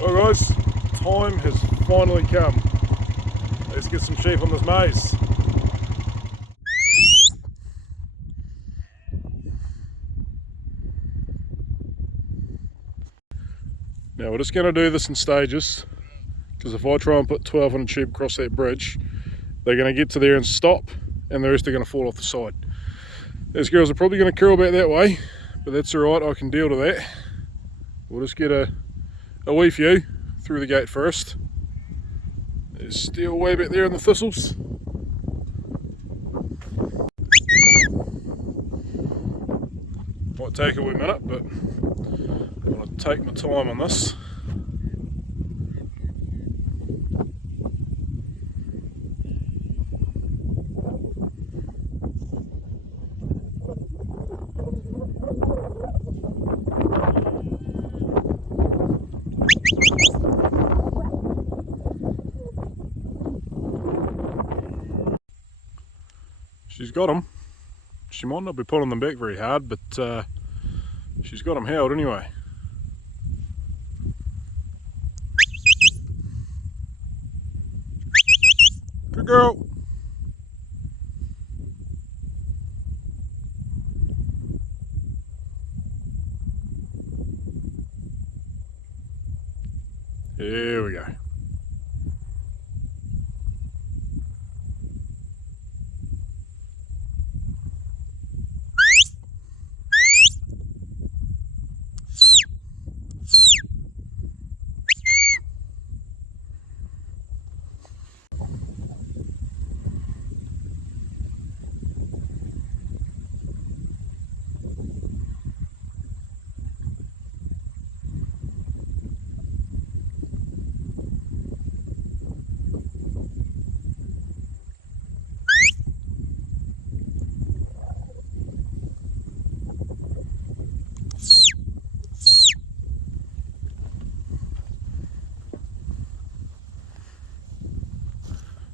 Well guys, time has finally come. Let's get some sheep on this maize. Now we're just going to do this in stages, because if I try and put 1,200 sheep across that bridge, they're going to get to there and stop, and the rest are going to fall off the side. These girls are probably going to curl back that way, but that's alright, I can deal with that. We'll just get a wee few through the gate first. There's still way back there in the thistles. Might take a wee minute, but I'm going to take my time on this. She's got them. She might not be pulling them back very hard, but she's got them held anyway. Good girl. Here we go.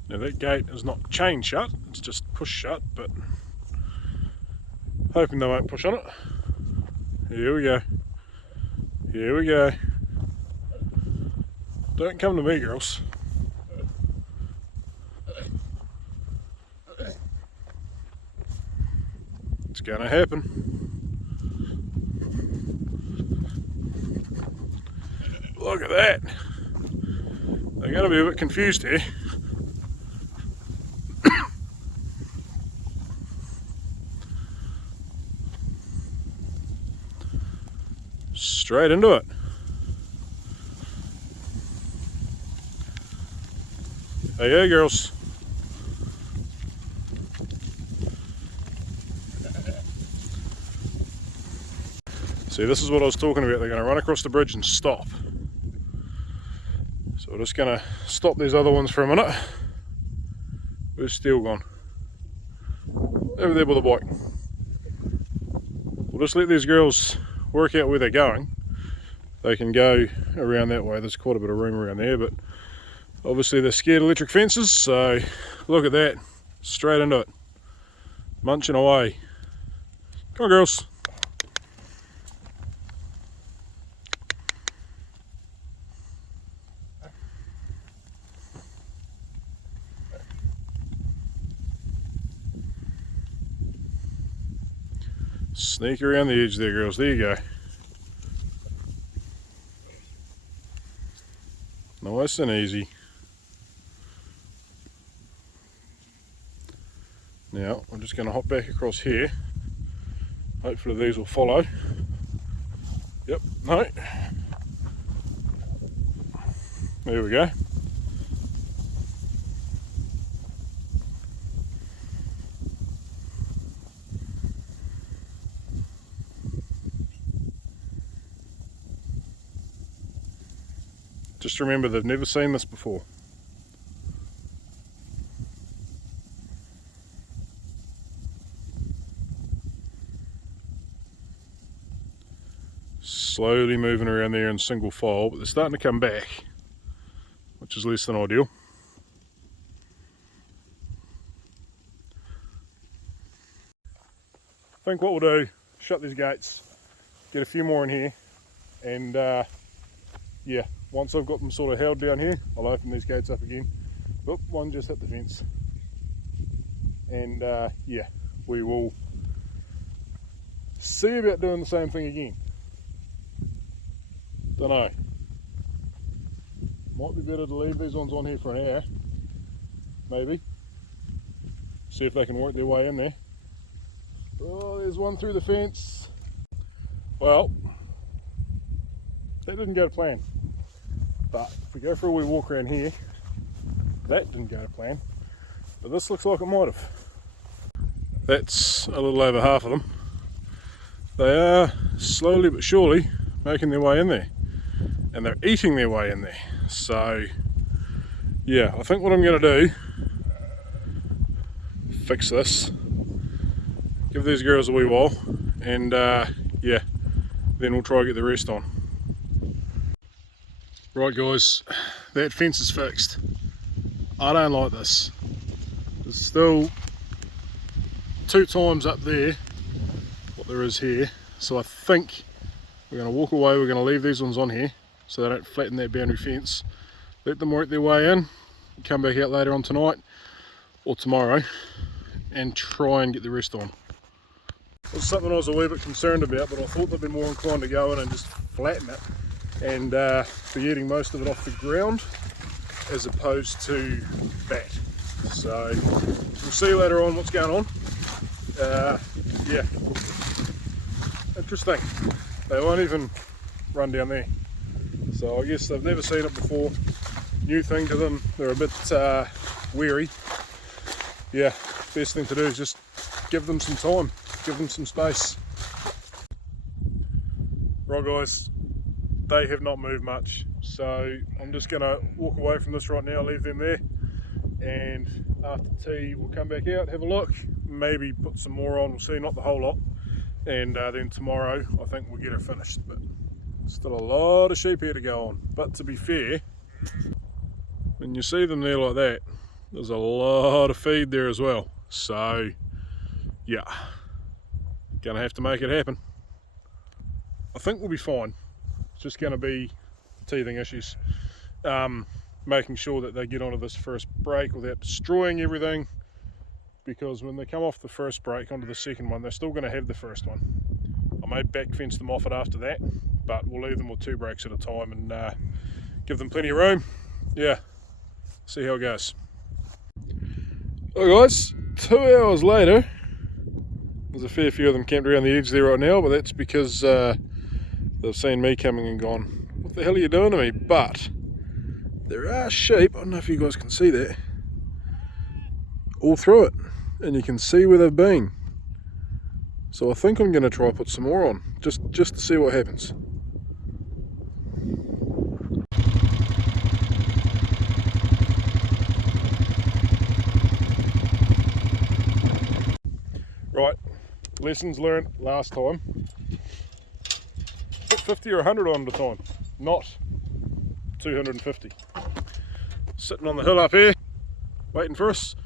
Now that gate is not chain shut, it's just push shut, but hoping they won't push on it. Here we go. Here we go. Don't come to me, girls. It's gonna happen. Look at that. They're gonna be a bit confused here. Straight into it. There you go, girls. See, this is what I was talking about. They're going to run across the bridge and stop. So we're just going to stop these other ones for a minute. Where's Steel gone? Over there by the bike. We'll just let these girls work out where they're going. They can go around that way. There's quite a bit of room around there, but obviously they're scared of electric fences, so look at that. Straight into it. Munching away. Come on, girls. Sneak around the edge there, girls. There you go. Nice and easy. Now, I'm just going to hop back across here. Hopefully these will follow. Yep, no. There we go. Just remember, they've never seen this before. Slowly moving around there in single file, but they're starting to come back, which is less than ideal. I think what we'll do, shut these gates, get a few more in here, and yeah, once I've got them sort of held down here, I'll open these gates up again. Oop, one just hit the fence. And yeah, we will see about doing the same thing again. Don't know. Might be better to leave these ones on here for an hour, maybe. See if they can work their way in there. Oh, there's one through the fence. Well, that didn't go to plan. But if we go for a wee walk around here, that didn't go to plan. But this looks like it might have. That's a little over half of them. They are slowly but surely making their way in there. And they're eating their way in there. So, yeah, I think what I'm going to do, fix this, give these girls a wee while, and yeah, then we'll try to get the rest on. Right guys, that fence is fixed. I don't like this. There's still 2 times up there what there is here, so I think we're going to walk away. We're going to leave these ones on here so they don't flatten that boundary fence, let them work their way in, come back out later on tonight or tomorrow and try and get the rest on. It was something I was a wee bit concerned about, but I thought they'd be more inclined to go in and just flatten it and be eating most of it off the ground as opposed to bat. So we'll see later on what's going on. Yeah, interesting. They won't even run down there. So I guess they've never seen it before. New thing to them. They're a bit weary. Yeah, best thing to do is just give them some time, give them some space. Right guys, they have not moved much, so I'm just going to walk away from this right now, leave them there, and after tea we'll come back out, have a look, maybe put some more on, we'll see, not the whole lot, and then tomorrow I think we'll get it finished. But still a lot of sheep here to go on. But to be fair, when you see them there like that, there's a lot of feed there as well. So yeah, gonna have to make it happen. I think we'll be fine. It's just gonna be teething issues. Making sure that they get onto this first break without destroying everything, because when they come off the first break onto the second one, they're still gonna have the first one. I may back fence them off it after that, but we'll leave them with 2 breaks at a time and give them plenty of room. Yeah, see how it goes. Alright guys, 2 hours later, there's a fair few of them camped around the edge there right now, but that's because they've seen me coming and gone, what the hell are you doing to me? But there are sheep, I don't know if you guys can see that, all through it, and you can see where they've been. So I think I'm going to try put some more on, just to see what happens. Right, lessons learned last time. Put 50 or 100 on at a time, not 250. Sitting on the hill up here, waiting for us.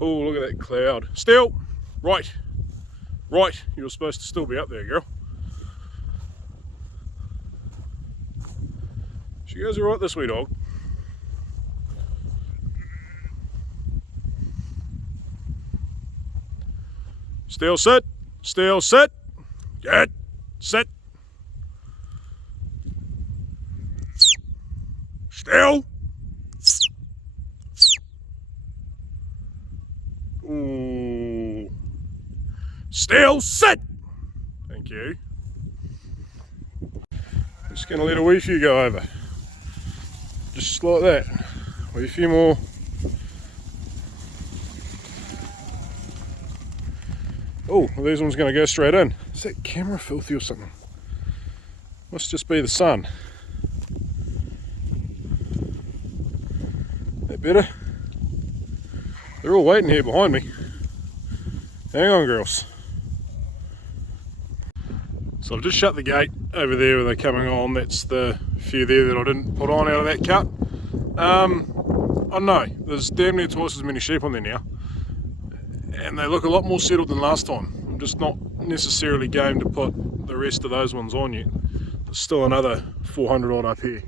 Oh, look at that cloud. Still, right, you're supposed to still be up there, girl. She goes all right, this wee dog. Still sit, good, sit, still. Ooh. Still sit. Thank you. I'm just going to let a wee few go over. Just like that. Wee few more. Oh, well, these ones going to go straight in. Is that camera filthy or something? Must just be the sun. That better? They're all waiting here behind me. Hang on, girls. So I've just shut the gate over there where they're coming on. That's the few there that I didn't put on out of that cut. I don't know, there's damn near twice as many sheep on there now. And they look a lot more settled than last time. I'm just not necessarily game to put the rest of those ones on yet. There's still another 400 odd up here.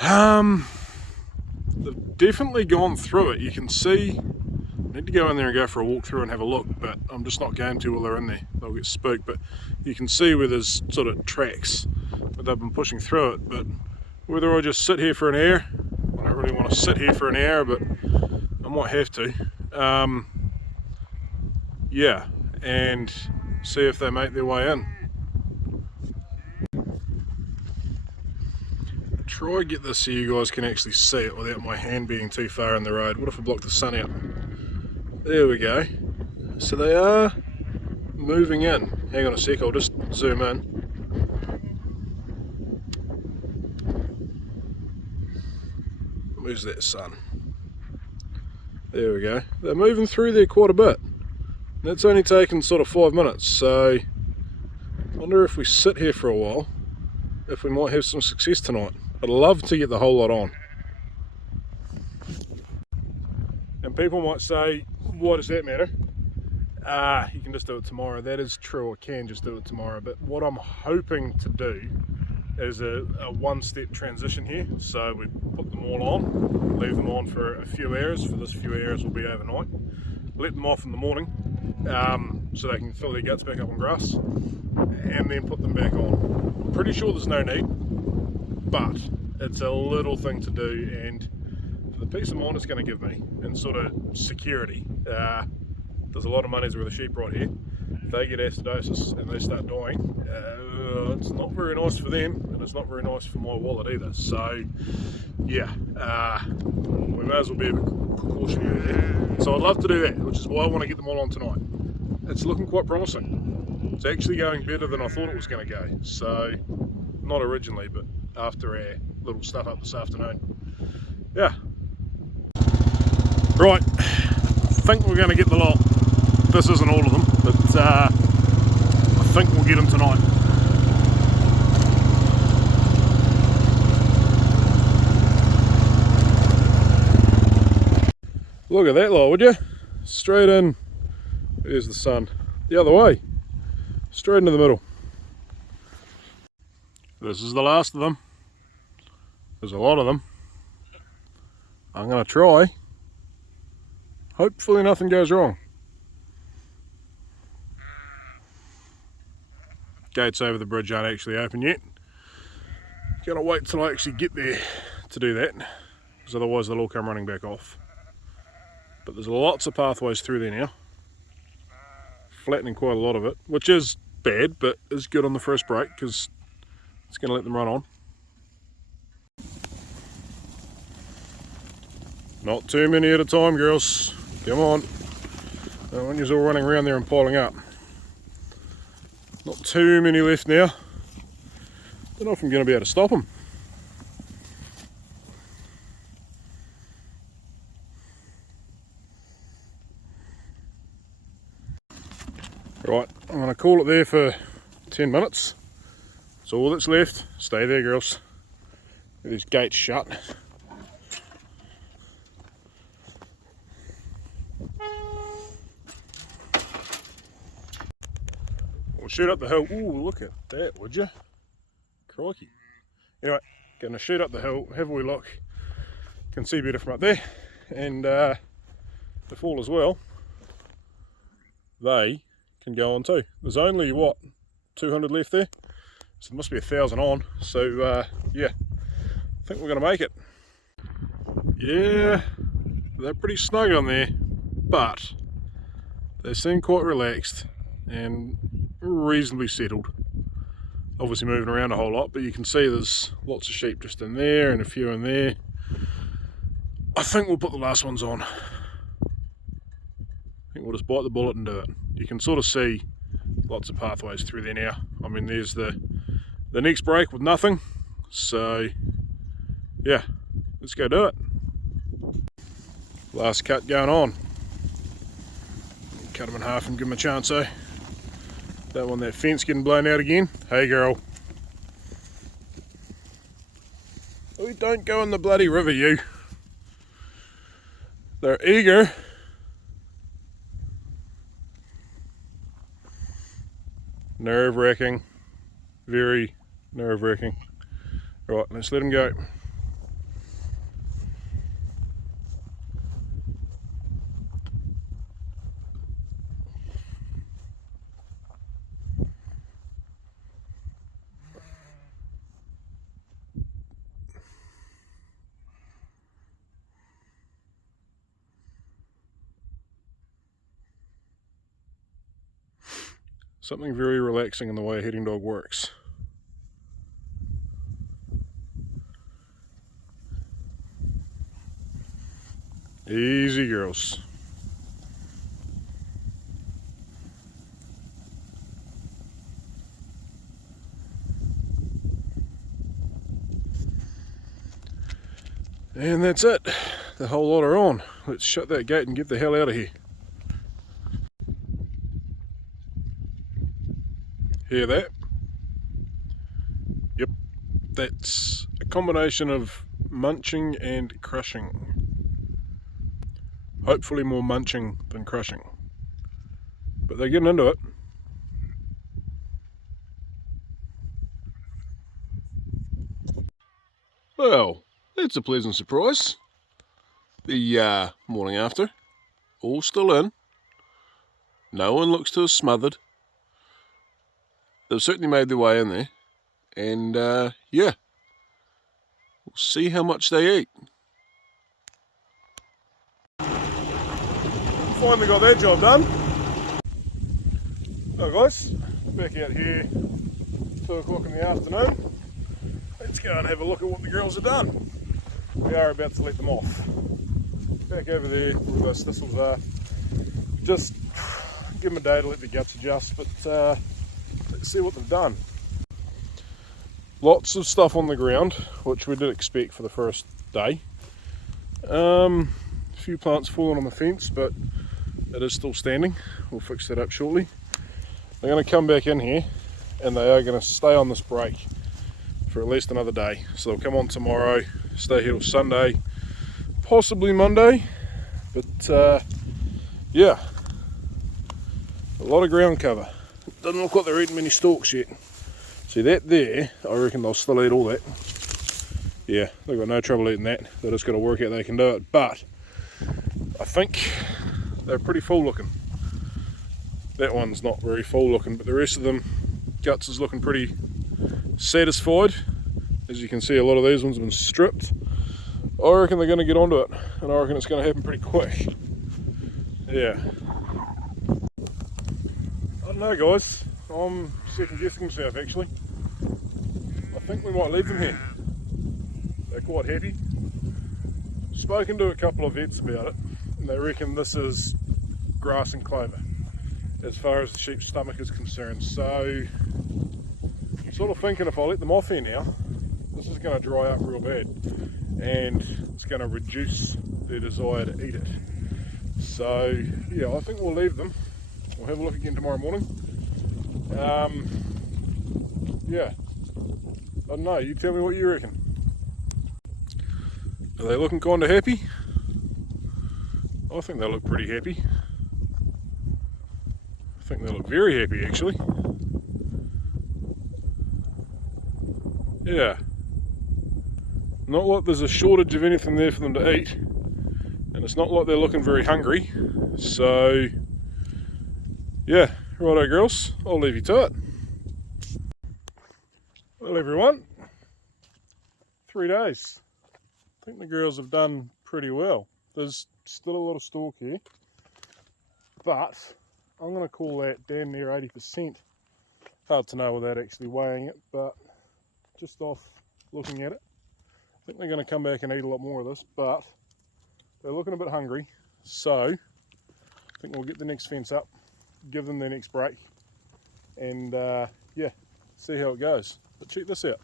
They've definitely gone through it. You can see, I need to go in there and go for a walk through and have a look, but I'm just not going to while they're in there. They'll get spooked, but you can see where there's sort of tracks, but they've been pushing through it. But whether I just sit here for an hour, I don't really want to sit here for an hour, but I might have to. Yeah, and see if they make their way in. Try get this so you guys can actually see it without my hand being too far in the road. What if I block the sun out? There we go. So they are moving in. Hang on a sec, I'll just zoom in. Where's that sun? There we go. They're moving through there quite a bit. That's only taken sort of 5 minutes, so I wonder if we sit here for a while, if we might have some success tonight. I'd love to get the whole lot on. And people might say, why does that matter? You can just do it tomorrow. That is true, I can just do it tomorrow. But what I'm hoping to do is a one-step transition here. So we put them all on, leave them on for a few hours. For this few hours will be overnight. Let them off in the morning so they can fill their guts back up on grass, and then put them back on. I'm pretty sure there's no need, but it's a little thing to do, and for the peace of mind it's going to give me and sort of security. There's a lot of money's worth of sheep right here. If they get acidosis and they start dying, it's not very nice for them, and it's not very nice for my wallet either. So yeah, we may as well be a bit precautionary there. So I'd love to do that, which is why I want to get them all on tonight. It's looking quite promising. It's actually going better than I thought it was going to go. So, not originally, but after our little stuff up this afternoon. Yeah. Right, I think we're going to get the lot. This isn't all of them, but I think we'll get them tonight. Look at that lot, would you? Straight in. There's the sun. The other way. Straight into the middle. This is the last of them. There's a lot of them. I'm going to try. Hopefully nothing goes wrong. Gates over the bridge aren't actually open yet. Gonna wait till I actually get there to do that, because otherwise they'll all come running back off. But there's lots of pathways through there now, flattening quite a lot of it, which is bad, but is good on the first break because it's going to let them run on. Not too many at a time, girls. Come on. I don't want you all running around there and piling up. Not too many left now. Don't know if I'm going to be able to stop them. Right, I'm going to call it there for 10 minutes. That's all that's left. Stay there, girls. Get these gates shut. We'll shoot up the hill. Ooh, look at that, would you? Crikey. Anyway, going to shoot up the hill, have a wee look. Can see better from up there. And if all is well, they can go on too. There's only, what, 200 left there? So there must be 1,000 on. So yeah, I think we're going to make it. Yeah, they're pretty snug on there, but they seem quite relaxed and reasonably settled. Obviously moving around a whole lot, but you can see there's lots of sheep just in there and a few in there. I think we'll put the last ones on. I think we'll just bite the bullet and do it. You can sort of see lots of pathways through there now. I mean, there's the next break with nothing. So yeah, let's go do it. Last cut going on. Cut them in half and give them a chance, eh? Don't want that fence getting blown out again. Hey girl. Oh, don't go in the bloody river, you. They're eager. Nerve-wracking. Very nerve-wracking. Right, let's let them go. Something very relaxing in the way a heading dog works. Easy girls. And that's it. The whole lot are on. Let's shut that gate and get the hell out of here. Hear that? Yep. That's a combination of munching and crushing. Hopefully more munching than crushing. But they're getting into it. Well, that's a pleasant surprise. The morning after, all still in. No one looks to have smothered. They've certainly made their way in there. And yeah, we'll see how much they eat. Finally got that job done. Hello guys, back out here, 2 o'clock in the afternoon. Let's go and have a look at what the girls have done. We are about to let them off. Back over there where those thistles are. Just give them a day to let the guts adjust, but let's see what they've done. Lots of stuff on the ground, which we did expect for the first day. A few plants falling on the fence, but it is still standing. We'll fix that up shortly. They're going to come back in here and they are going to stay on this break for at least another day. So they'll come on tomorrow, stay here till Sunday, possibly Monday. But yeah, a lot of ground cover. Doesn't look like they're eating many stalks yet. See that there, I reckon they'll still eat all that. Yeah, they've got no trouble eating that. They've just got to work out they can do it. But I think they're pretty full looking. That one's not very full looking, but the rest of them, guts is looking pretty satisfied. As you can see, a lot of these ones have been stripped. I reckon they're going to get onto it, and I reckon it's going to happen pretty quick. Yeah. I don't know guys, I'm second guessing myself actually. I think we might leave them here. They're quite happy. Spoken to a couple of vets about it, and they reckon this is grass and clover as far as the sheep's stomach is concerned. So I'm sort of thinking if I let them off here now, this is going to dry up real bad and it's going to reduce their desire to eat it. So yeah, I think we'll leave them. We'll have a look again tomorrow morning. Yeah, I don't know, you tell me what you reckon. Are they looking kind of happy? I think they look pretty happy. I think they look very happy actually. Yeah. Not like there's a shortage of anything there for them to eat. And it's not like they're looking very hungry. So, yeah, righto girls, I'll leave you to it. Well everyone, 3 days. I think the girls have done pretty well. There's still a lot of stalk here. But I'm going to call that damn near 80%. Hard to know without actually weighing it, but just off looking at it, I think they're going to come back and eat a lot more of this, but they're looking a bit hungry, so I think we'll get the next fence up, give them their next break, and yeah, see how it goes. But check this out.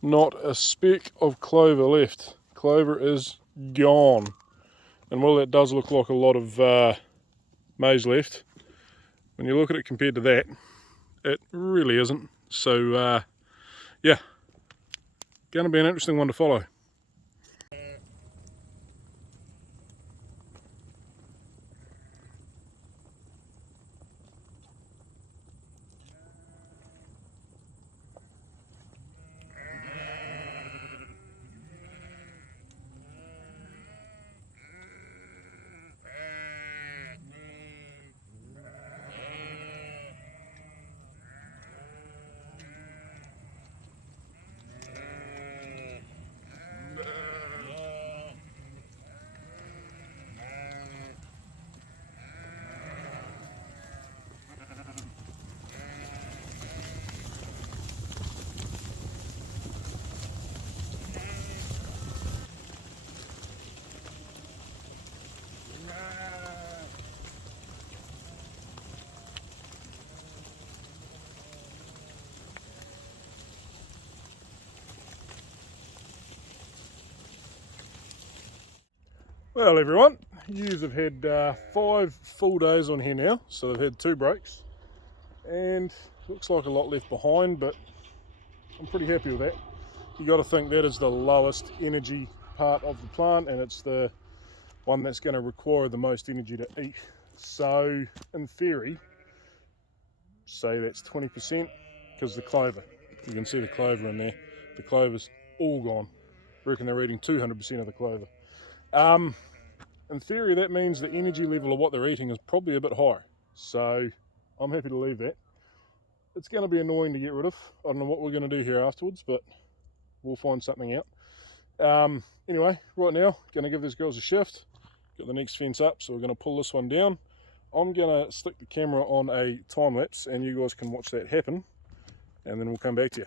Not a speck of clover left. Clover is gone. And while that does look like a lot of maize left, when you look at it compared to that, it really isn't. So yeah, going to be an interesting one to follow. Well everyone, yous have had 5 full days on here now, so they've had 2 breaks, and looks like a lot left behind, but I'm pretty happy with that. You got to think that is the lowest energy part of the plant, and it's the one that's going to require the most energy to eat. So in theory, say that's 20%, because the clover, you can see the clover in there, the clover's all gone. I reckon they're eating 200% of the clover. In theory, that means the energy level of what they're eating is probably a bit higher. So I'm happy to leave that. It's going to be annoying to get rid of. I don't know what we're going to do here afterwards, but we'll find something out. Anyway, right now, going to give these girls a shift. Got the next fence up, so we're going to pull this one down. I'm going to stick the camera on a time lapse, and you guys can watch that happen, and then we'll come back to you.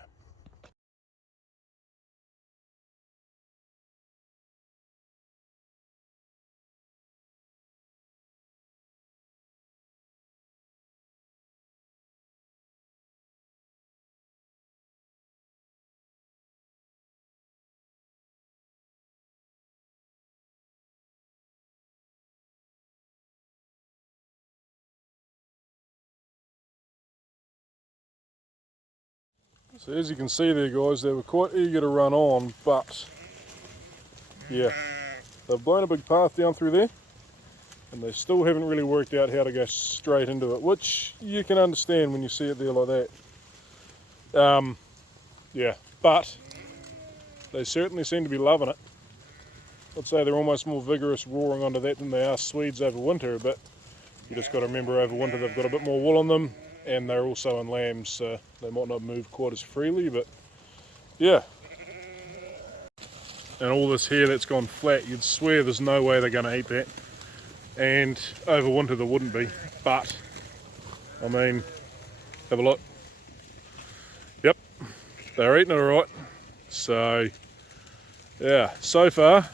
So as you can see there guys, they were quite eager to run on, but yeah, they've blown a big path down through there, and they still haven't really worked out how to go straight into it, which you can understand when you see it there like that. Yeah, but they certainly seem to be loving it. I'd say they're almost more vigorous roaring onto that than they are Swedes over winter, but you just got to remember over winter they've got a bit more wool on them, and they're also in lambs, so they might not move quite as freely, but yeah. And all this here that's gone flat, you'd swear there's no way they're going to eat that, and over winter there wouldn't be, but I mean, have a look. Yep, they're eating it alright. So yeah, so far,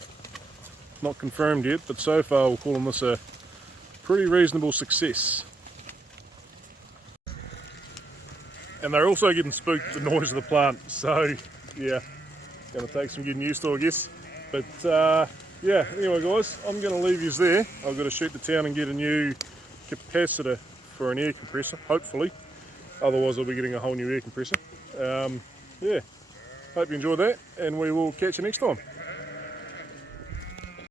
not confirmed yet, but so far we're calling this a pretty reasonable success. And they're also getting spooked at the noise of the plant, so yeah, gonna take some getting used to, I guess. But yeah, anyway guys, I'm gonna leave you there. I've got to shoot to town and get a new capacitor for an air compressor, hopefully. Otherwise I'll be getting a whole new air compressor. Yeah, hope you enjoyed that, and we will catch you next time.